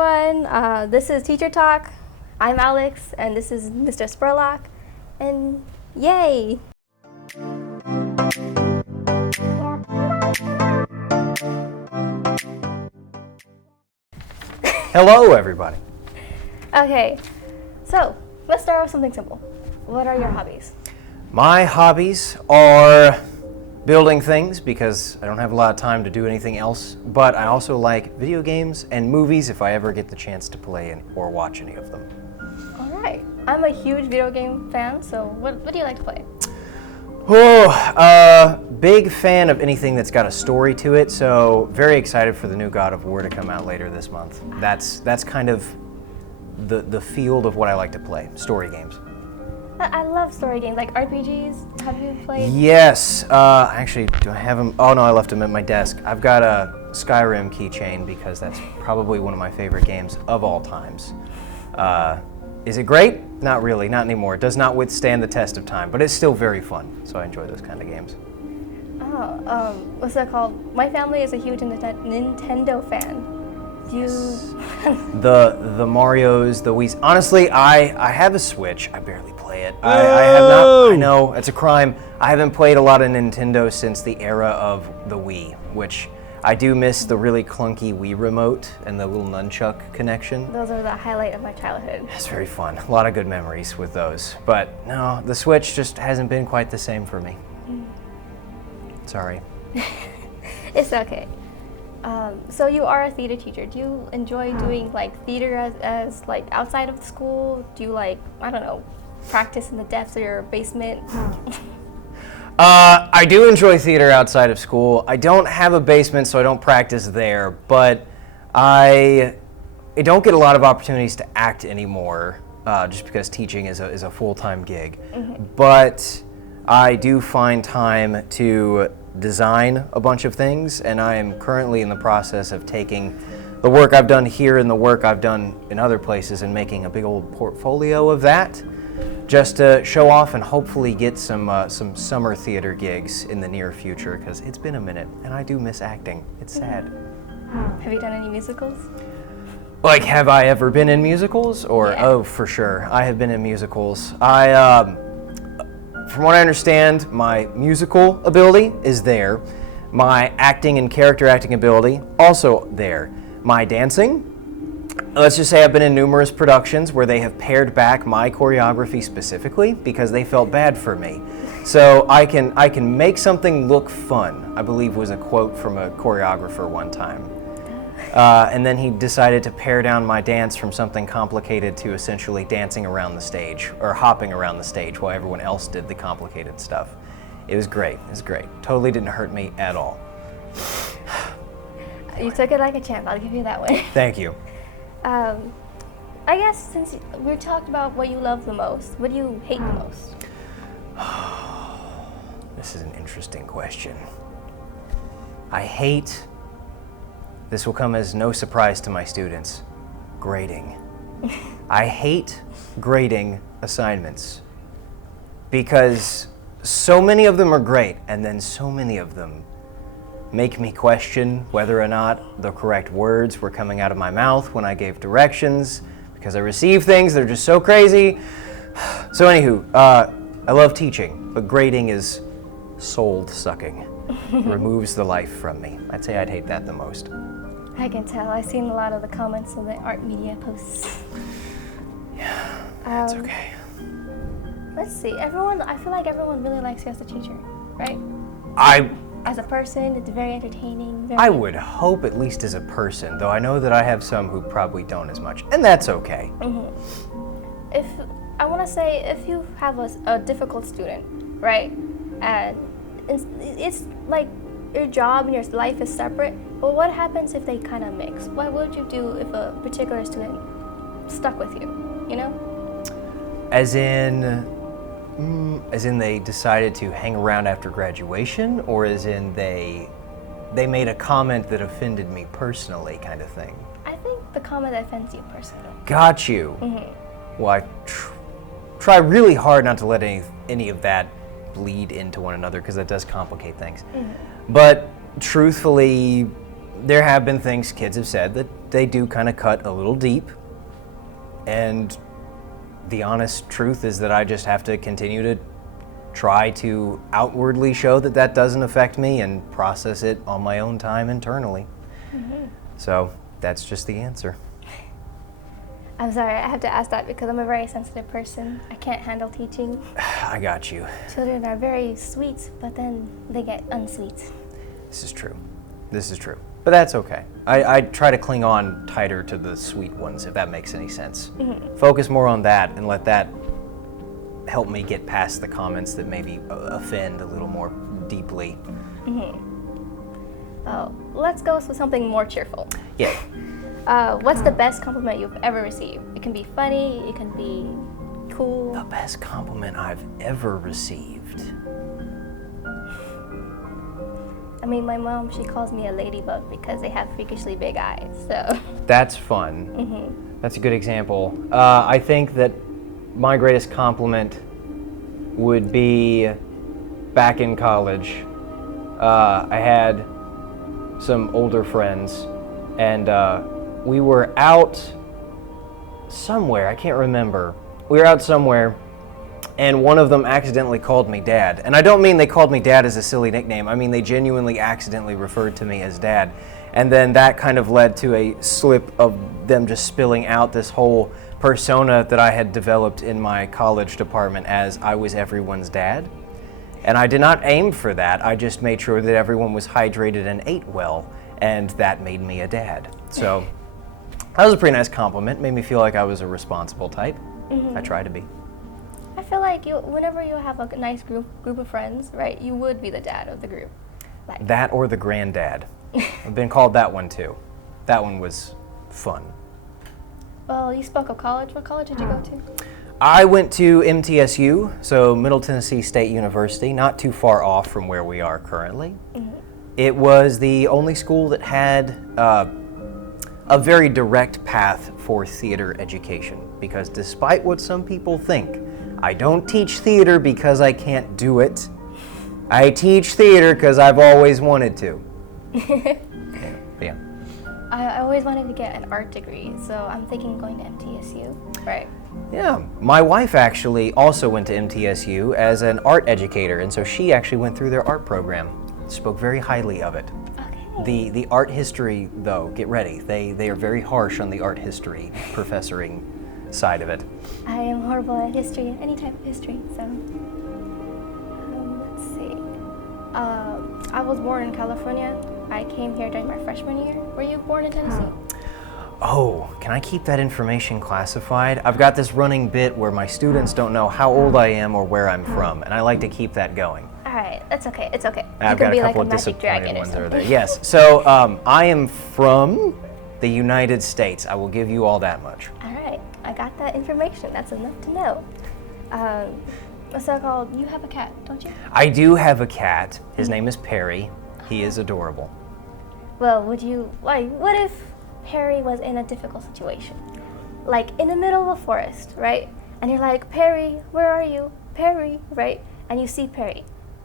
everyone. This is Teacher Talk. I'm Alex, and this is Mr. Spurlock. And yay! Hello, everybody. Okay, so let's start with something simple. What are your hobbies? My hobbies are building things because I don't have a lot of time to do anything else, but I also like video games and movies if I ever get the chance to play or watch any of them. All right. I'm a huge video game fan, so what do you like to play? Big fan of anything that's got a story to it, so very excited for the new God of War to come out later this month. That's kind of the field of what I like to play, story games. I love story games, like RPGs. Have you played? Yes. Actually, do I have them? Oh no, I left them at my desk. I've got a Skyrim keychain because that's probably one of my favorite games of all times. Is it great? Not really, not anymore. It does not withstand the test of time, but it's still very fun, so I enjoy those kind of games. Oh, what's that called? My family is a huge Nintendo fan. The Marios, the Wii's. Honestly, I have a Switch. I barely play it. I have not. I know it's a crime. I haven't played a lot of Nintendo since the era of the Wii, which I do miss the really clunky Wii remote and the little nunchuck connection. Those are the highlight of my childhood. It's very fun. A lot of good memories with those. But no, the Switch just hasn't been quite the same for me. Sorry. It's okay. So you are a theater teacher. Do you enjoy doing like theater as like outside of school? Do you like, I don't know, practice in the depths of your basement? I do enjoy theater outside of school. I don't have a basement, so I don't practice there, but I don't get a lot of opportunities to act anymore, just because teaching is a full-time gig. Mm-hmm. But I do find time to design a bunch of things, and I am currently in the process of taking the work I've done here and the work I've done in other places and making a big old portfolio of that, just to show off and hopefully get some summer theater gigs in the near future, because it's been a minute and I do miss acting. It's sad. Have you done any musicals? Like, have I ever been in musicals? Or, yeah. Oh, for sure. I have been in musicals. From what I understand, my musical ability is there. My acting and character acting ability, also there. My dancing, let's just say I've been in numerous productions where they have pared back my choreography specifically because they felt bad for me. So I can make something look fun, I believe was a quote from a choreographer one time. And then he decided to pare down my dance from something complicated to essentially dancing around the stage or hopping around the stage while everyone else did the complicated stuff. It was great. It was great. Totally didn't hurt me at all. You took it like a champ. I'll give you that one. Thank you. I guess since we talked about what you love the most, what do you hate the most? This is an interesting question. I hate, this will come as no surprise to my students, grading. I hate grading assignments because so many of them are great, and then so many of them make me question whether or not the correct words were coming out of my mouth when I gave directions, because I receive things that are just so crazy. So anywho, I love teaching, but grading is soul-sucking. Removes the life from me. I'd say I'd hate that the most. I can tell. I've seen a lot of the comments on the art media posts. Yeah, it's okay. Let's see. I feel like everyone really likes you as a teacher, right? As a person, it's very entertaining. I would hope, at least as a person, though I know that I have some who probably don't as much, and that's okay. Mm-hmm. If you have a difficult student, right, and it's like your job and your life is separate, but what happens if they kind of mix? What would you do if a particular student stuck with you, you know? As in they decided to hang around after graduation, or as in they made a comment that offended me personally, kind of thing? I think the comment that offends you personally. Got you. Mm-hmm. Well, I try really hard not to let any of that bleed into one another, because that does complicate things. Mm-hmm. But truthfully, there have been things kids have said that they do kind of cut a little deep. And the honest truth is that I just have to continue to try to outwardly show that that doesn't affect me and process it on my own time internally. So that's just the answer. I'm sorry, I have to ask that because I'm a very sensitive person. I can't handle teaching. I got you. Children are very sweet, but then they get unsweet. This is true. This is true. But that's okay. I try to cling on tighter to the sweet ones, if that makes any sense. Focus more on that and let that help me get past the comments that maybe offend a little more deeply. Oh, let's go with something more cheerful. Yeah. What's the best compliment you've ever received? It can be funny, it can be cool. The best compliment I've ever received. I mean, my mom, she calls me a ladybug because they have freakishly big eyes, so. That's fun. That's a good example. I think that my greatest compliment would be back in college. I had some older friends, and we were out somewhere. I can't remember. We were out somewhere, and one of them accidentally called me Dad. And I don't mean they called me Dad as a silly nickname. I mean they genuinely accidentally referred to me as Dad. And then that kind of led to a slip of them just spilling out this whole persona that I had developed in my college department as I was everyone's dad. And I did not aim for that. I just made sure that everyone was hydrated and ate well, and that made me a dad. So that was a pretty nice compliment. Made me feel like I was a responsible type. I try to be. I feel like whenever you have a nice group of friends, right, you would be the dad of the group. Like, That or the granddad. I've been called that one too. That one was fun. well, you spoke of college. What college did you go to? I went to MTSU, so Middle Tennessee State University, not too far off from where we are currently. It was the only school that had a very direct path for theater education, because despite what some people think, I don't teach theater because I can't do it. I teach theater because I've always wanted to. Yeah. I always wanted to get an art degree, so I'm thinking going to MTSU. Right. Yeah, my wife actually also went to MTSU as an art educator, and so she actually went through their art program. Spoke very highly of it. Okay. The art history, though, get ready. They are very harsh on the art history professoring side of it. I am horrible at history, any type of history, so. Let's see. I was born in California. I came here during my freshman year. Were you born in Tennessee? Oh, can I keep that information classified? I've got this running bit where my students don't know how old I am or where I'm from, and I like to keep that going. All right, that's okay. It's okay. I've you got could be a like couple a of magic dragon disappointed or ones over something. there. Yes, so I am from the United States. I will give you all that much. All right, I got that information. That's enough to know. What's that called? You have a cat, don't you? I do have a cat. His name is Perry. He is adorable. Well, would you, like, what if Perry was in a difficult situation? Like, in the middle of a forest, right? And you're like, Perry, where are you? Perry, right? And you see Perry.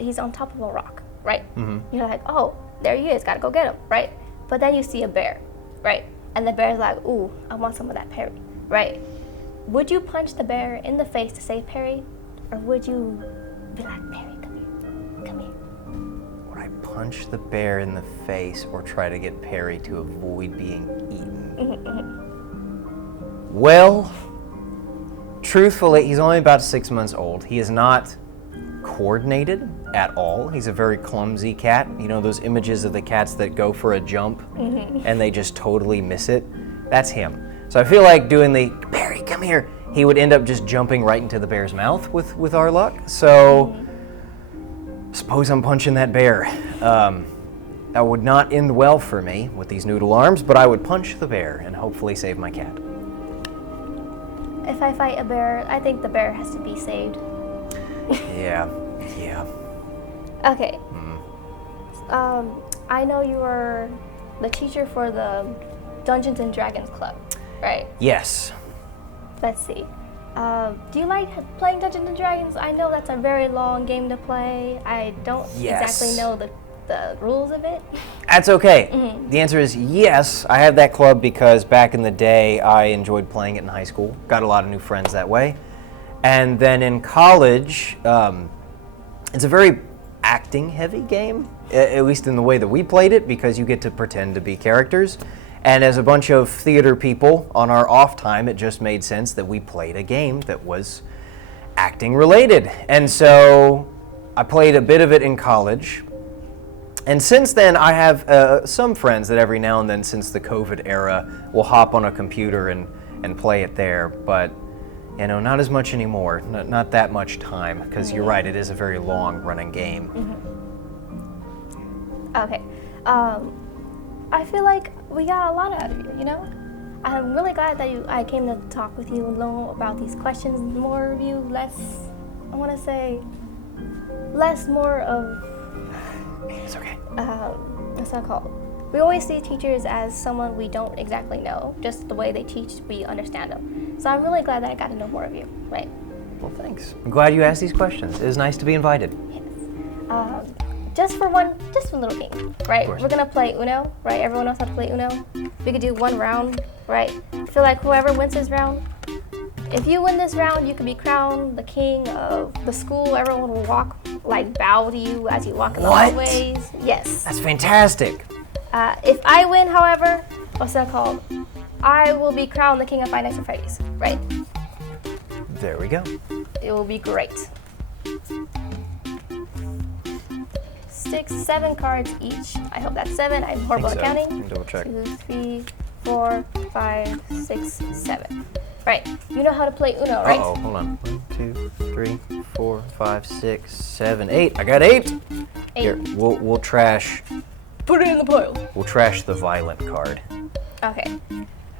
He's on top of a rock, right? You're like, oh, there he is, gotta go get him, right? But then you see a bear, right? And the bear's like, ooh, I want some of that Perry, right? Would you punch the bear in the face to save Perry? Or would you be like, Perry, come here, come here? Would I punch the bear in the face or try to get Perry to avoid being eaten? Well, truthfully, he's only about 6 months old. He is not coordinated at all. He's a very clumsy cat. You know those images of the cats that go for a jump and they just totally miss it? That's him. So I feel like doing the, Perry, come here, he would end up just jumping right into the bear's mouth with our luck. So suppose I'm punching that bear. That would not end well for me with these noodle arms, but I would punch the bear and hopefully save my cat. If I fight a bear, I think the bear has to be saved. Yeah. Okay. I know you are the teacher for the Dungeons and Dragons Club, right? Yes. Let's see. Do you like playing Dungeons and Dragons? I know that's a very long game to play. I don't Yes. exactly know the rules of it. That's okay. The answer is yes. I have that club because back in the day I enjoyed playing it in high school. Got a lot of new friends that way. And then in college, it's a very acting-heavy game, at least in the way that we played it, because you get to pretend to be characters. And as a bunch of theater people on our off time, it just made sense that we played a game that was acting-related. And so I played a bit of it in college. And since then, I have some friends that every now and then, since the COVID era, will hop on a computer and play it there. But, you know, not as much anymore. Not that much time, because you're right, it is a very long-running game. Okay. I feel like we got a lot out of you, you know? I'm really glad that I came to talk with you and know about these questions. More of you, less, I want to say, more of... It's okay. What's that called? We always see teachers as someone we don't exactly know. Just the way they teach, we understand them. So I'm really glad that I got to know more of you, right? Well, thanks. I'm glad you asked these questions. It was nice to be invited. Yes. Just a little game, right? We're gonna play Uno, right? Everyone knows how to play Uno. We could do one round, right? I feel like whoever wins this round, if you win this round, you can be crowned the king of the school. Everyone will bow to you as you walk in the hallways. Yes. That's fantastic. If I win, however, what's that called? I will be crowned the king of Five Nights at Freddy's, right? There we go. It will be great. 6, 7 cards each. I hope that's 7. I'm horrible at counting. Double check. 2, 3, 4, 5, 6, 7. Right. You know how to play Uno, right? Uh-oh, hold on. 1, 2, 3, 4, 5, 6, 7, 8. I got 8. 8. Here, we'll trash. Put it in the pile. We'll trash the violent card. Okay.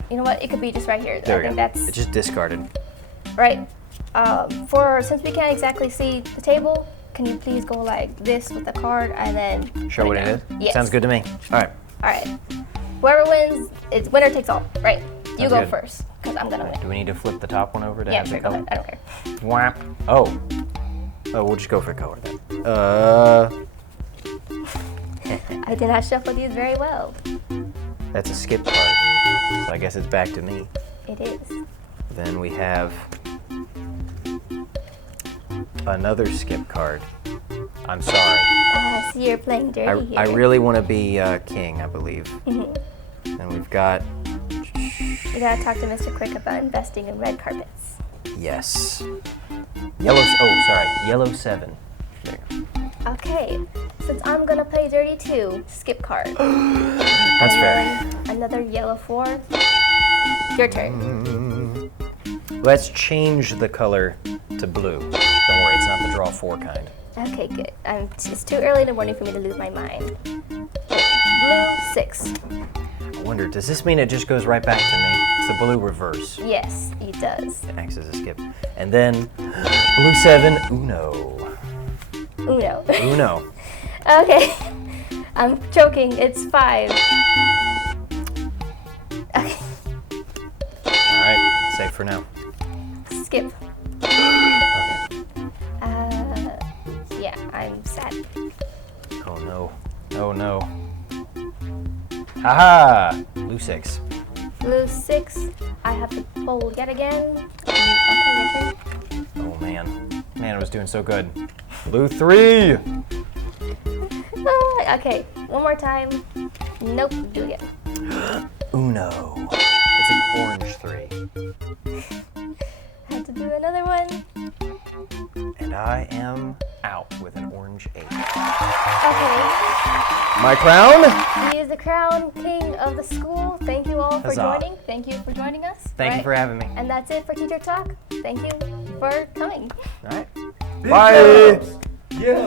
You know what? It could be just right here. There I think we go. that's It's just discarded. right. Since we can't exactly see the table, can you please go like this with the card and then Show put what it is? Yes. Sounds good to me. All right. All right. Whoever wins, it's winner takes all. Right. You Sounds go good. first because I'm gonna win. Do we need to flip the top one over to Yeah, have sure. the Go color? ahead. I don't care. Whap. Oh, we'll just go for color then. I did not shuffle these very well. That's a skip card. So I guess it's back to me. It is. Then we have another skip card. I'm sorry. I see you're playing dirty here. I really want to be king, I believe. And we've got, You gotta talk to Mr. Quick about investing in red carpets. yes. Yellow 7. There you go. Okay. Since I'm gonna play dirty too, skip card. That's fair. Another yellow 4. Your turn. Let's change the color to blue. Don't worry, it's not the draw 4 kind. Okay, good. It's too early in the morning for me to lose my mind. Blue 6. I wonder, does this mean it just goes right back to me? It's the blue reverse. Yes, it does. It acts as a skip. And then blue 7, Uno. Uno. Uno. Okay. I'm choking. It's 5. Okay. All right, safe for now. Skip. Yeah, I'm sad. Oh no. Oh no. Haha! Blue 6. Blue 6. I have to pull yet again. Okay, your turn. Oh man. Man, I was doing so good. Blue 3! Okay, one more time. Nope, do it again. Uno. It's an orange 3. Had to do another one. And I am out with an orange 8. Okay. My crown? He is the crown king of the school. Thank you all for Huzzah. joining. Thank you for joining us. Thank you for having me. And that's it for Teacher Talk. Thank you for coming. All right. Bye! Yeah.